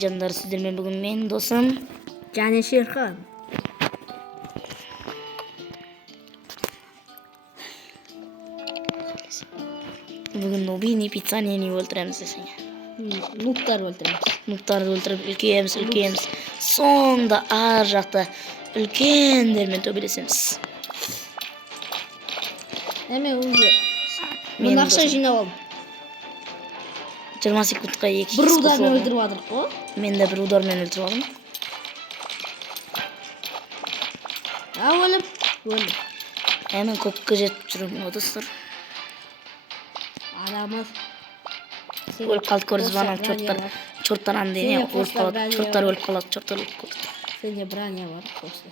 Canlar sizlerle bugün men dostum Және Шерхан. Bugün Nobini pizzaneni öldüremiz desene. Muhtar öldüremіз. Muhtarı öldürüp ülkemiz. Sonda ar жақта үлкендермен төбелесеміз. Әме уже. Мен Мен ақша жинап алдым. 20 секундқа екі Бір кез удармен қосылған. өлтіріп алдық қой. Мен де бір удармен өлтіріп алдым. Өліп. Hemen көкке жетіп жүрмін ғой достар. Арамыз. Өліп қалды көрдіңіз бе, анау чорттан дейін өліп қалады. Чорттар өліп қалады, чорттар өліп қалады. Сенде броня бар просто.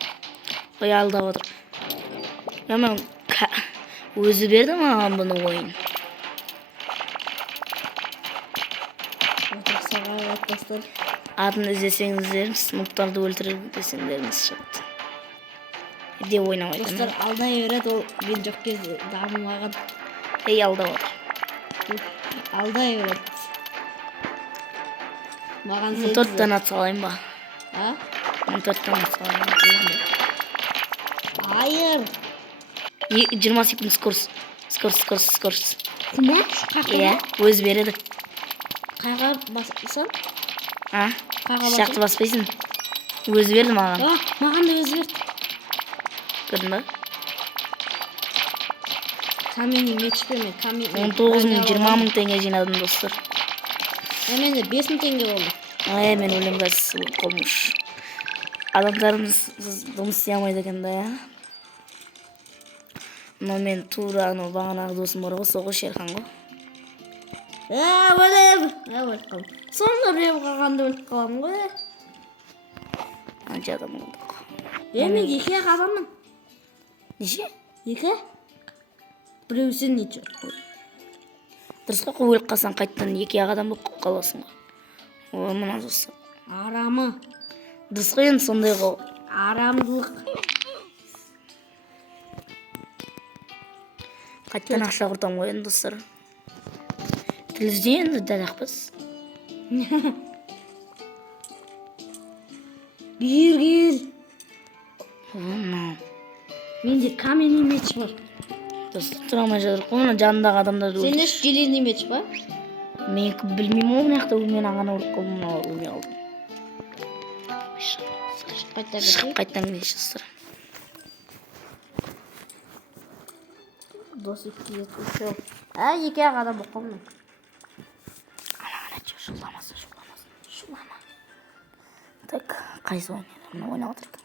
Ой, алдап отыр. Hemen өзі берді маған бұны ойын. Отырсаға достар. Атын іздесеңіздеріңіз, Мұхтарды өлтіріп десеңдеріңіз шығады. Де ойнамайды. Достар алдай береді, ол мен жоқ кезде дамымаған. Ей, алдап отыр. Алдай береді. Маған сен 4 тан ат салайын ба? А? 4 тан ат салайын. Айыр. 20 секунд скорс. Кім? Иә, өз береді. Қайға бассын? А? Қайға Шақты баспайсың. Өз берді маған. Маған да өзі берді. Көрдің ба? Каменный меч берме. 19.000-20.000 теңге жинадым достар. Менде 5.000 теңге болды. Мен өлем қазір қолмыш. Адамдарымыз жұмыс істей алмайды екен да, я. Но мен тура бағанағы досым бар ғой, соғы Шерхан ғой. Өліп қалдым. Соңғы өліп қалғанда өліп қаламын ғой. Анша адам болдық. Мен 2 адаммын. Неше? 2? Біреу сен неше? Дұрысқа қой өліп қалсаң қайттан 2 адам болып қаласың ғой. Ой, мұна досы. Арамы. Дұрысқа енді сондай ғой. Арамдылық. Қайттан ақша құртам ғой енді достар. Тілізде енді дәл ақпыз. Бергел. Мынау. Менде каменный меч бар. Достар тұра алмай жатыр. Оның жанындағы адамдарды Сенде железный меч бар? Мен білмеймін ол мына жақта мен ағана ұрып қалдым, өлмей қалдым. Шығып қайттан келейінші достар. Дос 2 ушел. 2 адам болып қалдым. Ана шулама. Так, қайсы ойнайды? Ойнап отыр екен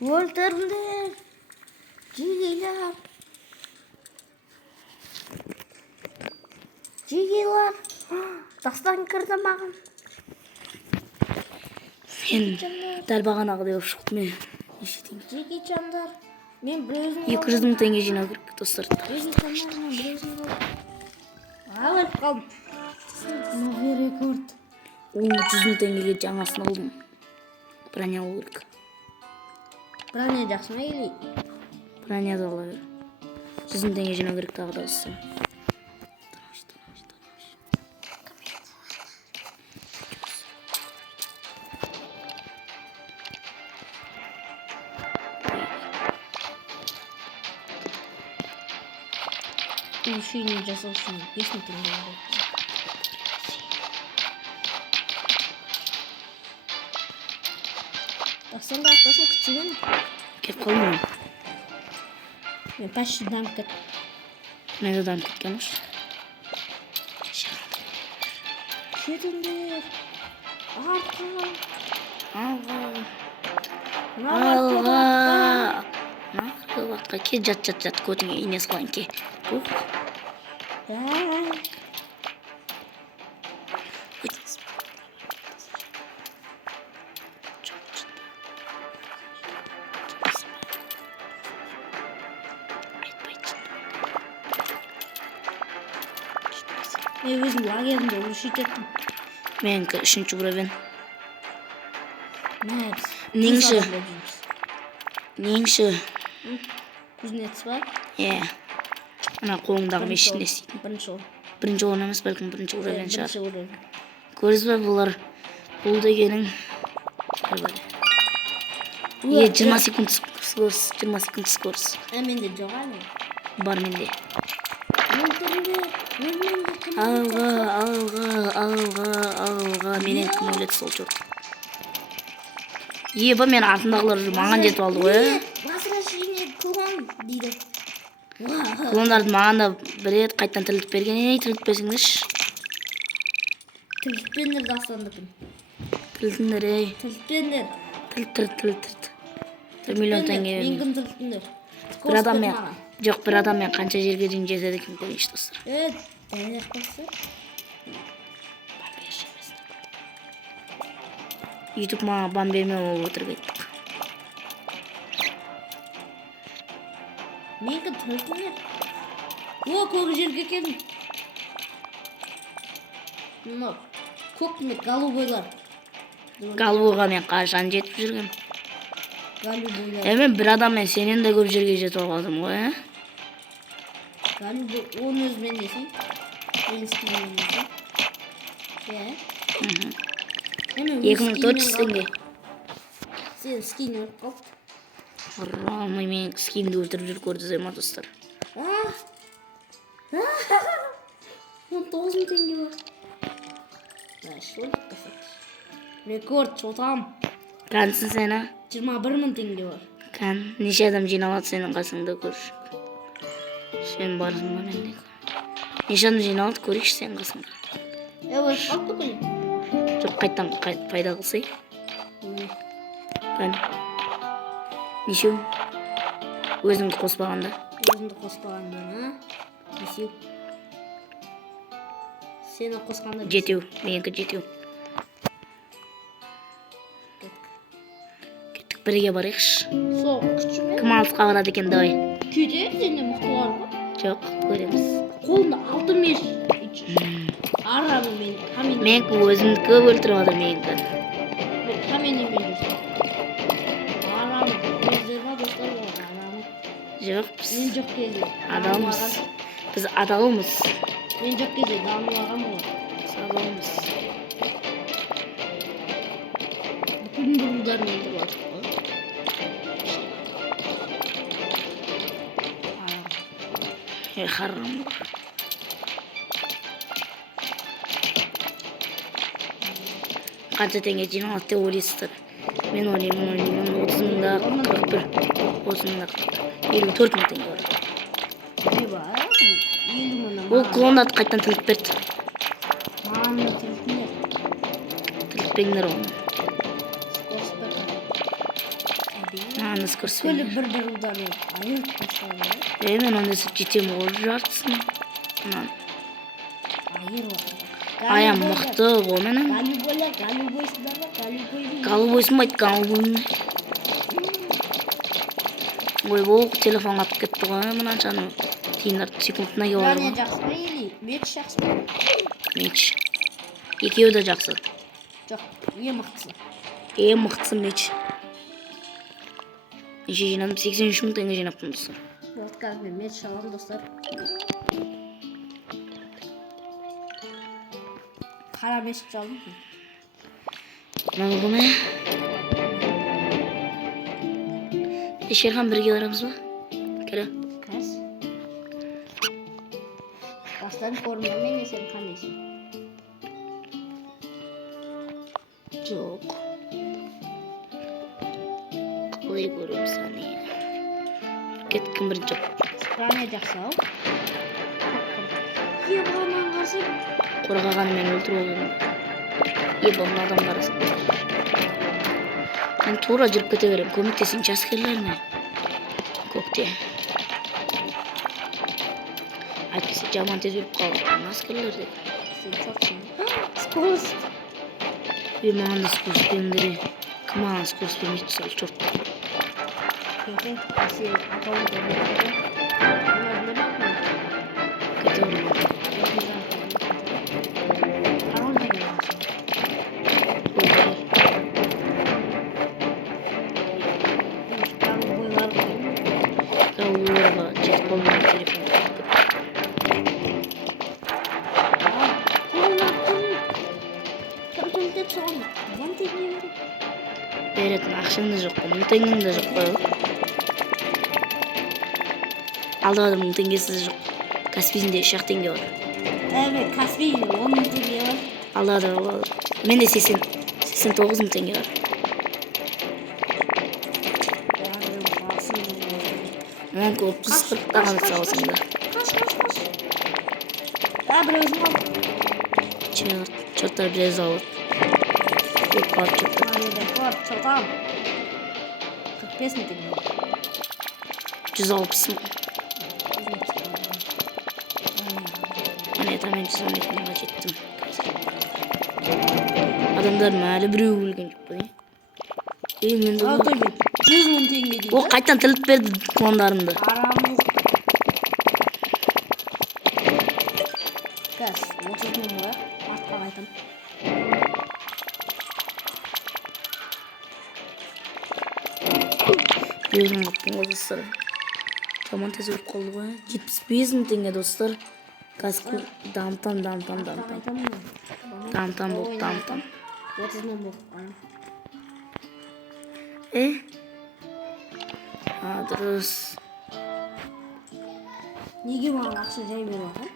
ғой. Өлтірдіңдер. Жегейлар. Дастан кірді маған. Мен дәл бағанағыдай болып шықтым мен. Неше теңге? Жеге жандар. Мен біреуізін 200.000 теңге жинау керек достар. өліп қалдым. Новый рекорд. 100.000 теңгеге жаңасын алдым. Броня болу керек. Броня жақсы ма или? Броня да ала бер. 100.000 теңге жинау керек тағы да осы. Улучшение жасау үшін 5.000 теңге бар. Дастан күтсеген. Кеп қалмын. Мен почти дамып кеттім. Мен де дамып кеткен ұш. Кетіңдер. Алға. Нақырғы уақытқа ке жат көтіңе ине салайын ке. Мен өзім лагерінде өлшет еттім. Менікі 3-ші уровень. Неңші. Кузнец ба? Е. Ана қолыңдағы мешін не істейтін. Бірінші ол. Бірінші орын емес, бәлкім бірінші уровень шығар. Көрсізбе бұлар. Бұл дегенің. Е, 20 секунд скорс, 20 секунд скорс. Менде жоқ әлі. Бар менде. Өлтіріңдер. Алға. Менен кім өледі сол жұрт. Еба мен артындағылар маған жетіп алды ғой. Возвращение клон дейді. Клондарды маған да бір рет қайттан тірілтіп берген. Тірілтпесіңдерші. Тірілтпеңдер дастандықын. Тірілтіңдер, ей. Тірілтпеңдер. Тірілт. 1 миллион теңге Мен бердім. кім тірілтіңдер? Bir adam ya. Жоқ, бір адам мен қанша жерге дейін жетеді екен көрейінші достар. Дәлек қосы. YouTube маған бан бермей ол отырып еттік. Мен кім тірілтіңдер? Көк жерге келдім. Көк ме голубойлар. Голубойға мен қашан жетіп жүргем. Голубойлар. Мен бір адам мен сенен де көп жерге жетіп алғадым ғой. Голубой, оны өзімен десең. Мен скинмен десең. 2400 теңге. Сен скин өліп қалды. Ұрмай мен скинді өлтіріп жүр көрдіңіздер ма достар. 19 теңге бар. Рекорд шотам. Қансың сені? 21.000 теңге бар. Қан, неше адам жиналады сенің қасыңда көрші. Сен барсың ба менде? Неше адам жиналады көрейші сен қасыңда. Өліп қалды ғой. Жоқ, қайттан пайда қылсай. Қан. Нешеу? Өзіңді қоспағанда. Өзімді қоспағанда, нешеу? Сені қосқанда... Жетеу, менікі жетеу. Кеттік бірге барайықшы. Сол, күші ме? Кім алысқа барады екен, давай. Күйде, сенде мықты бар ма? Жоқ, көреміз. Қолында 6 меш. Арамы мен, камені. Менікі өзімді көп өлтіріп алды менікі. Мен камені мен жүрсің. Арамы, өздеріне достар бар, арамы. Жоқ, біз Мен жоқ кезде. адалмыз. Біз адалмыз. Мен жоқ кезде дамылаған болар. Біз адалмыз. Бүтін бұлдар менде бар. Харам. Қанша теңге жиналады деп ойлайсыздар? Мен ойлаймын 30 мыңда 41, 30 мыңда 54 мың теңге бар. Не бар? 50 мыңнан. Ол клондарды қайттан тірілтіп берді. Маған да тірілтіңдер. Тірілтпеңдер оны. Маған да скорспен. Көлі бір ұлдармен айырып қашады. Мен онда жетем ол жартысын. Айырып отыр. Аям мықты ғой менің. Голубойлар, голубойсыңдар ба? Голубойсын ба айтқан голубойын. Ой, бұл телефонға атып кетті ғой мынаншаны. Тиындарды секундына келіп алды Бәріне ғой. жақсы ма или? Меч жақсы ма? Меч. Екеуі де жақсы. Жоқ, ең мықтысы. Ең мықтысы меч. Неше жинадым? 83 мың теңге жинаппын достар. Вот как мен меч шалам достар. Қара меч шалдым. Мынау ме? Шерхан бірге барамыз ба? Келе. Қас. Бастан көрмемен сен қандайсың? Жоқ. Қалай көрем сәне? Кеткім бірінші. Спране жақсы ау. Ебанан қарсы. Қорғағаны мен өлтіріп олдым. Ебанын адамдар арасында. Мен тура жүріп кете берем. Көмектесейінші әскерлеріне. Көкте. Әйтпесе жаман тез өліп қалған әскерлерде. Сен чоқсың. Скорость. Маған да скорость беріңдер. Кім маған скорость бермейді сол жұрт. Кете, сен атауын көрмейді. Кете берем. Голубойға жетіп қалмайды телефон. Адам төлдеп соған 10 теңге береді. Беретін ақшаң да жоқ қой, 1000 теңгең де жоқ қой. Алдыға да 1000 теңгесі де жоқ. Каспийінде 3 теңге бар. Мен Каспий 10 теңге бар. Алдыға да менде 89 000 теңге бар. Мүмкін 30-40 таған саласың да. Бір өзім ал. Чорттар біраз алып. Көп барып чорттар. Бар, чотам. 45 мың теңге. 160 000. Міне мен 112 000-ға жеттім. Адамдар әлі біреу өлген жоқ па не? Мен де 100 мың теңге дейді. Ол қайтан тіліп берді клондарымды. Арамыз. Газ, 30 мың ба? Артқа қайтам. Біреудің қаппын ғой достар. Жаман тез өліп қалды ғой. 75 000 теңге достар. Газ дамтам. Дамтам болды, дамтам. 30 мың болды. Дұрыс. Неге маған ақша жай беріп жатыр?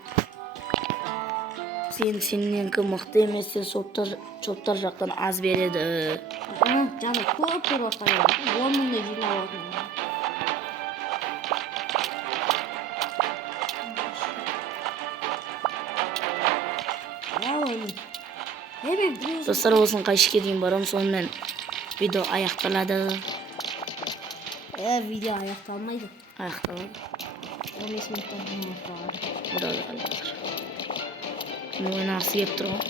Сенен кім мықты емес, шоттар жақтан аз береді. Жаңа көп беріп жатқан еді. 10 мыңдай жинап алатын. Достар, болсын қайшыке дейін барам, сонымен видео аяқталады. Видео аяқталмайды. Аяқталады. 15 минуттан кейін аяқталады. Бұда да қалады. Мен ойнағысы кеп тұр ғой.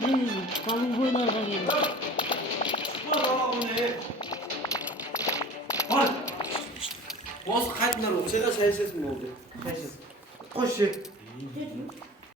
Біреу голубойларға келді. Осы қайтындар оқсайда шай ішесің болды. Қойшы.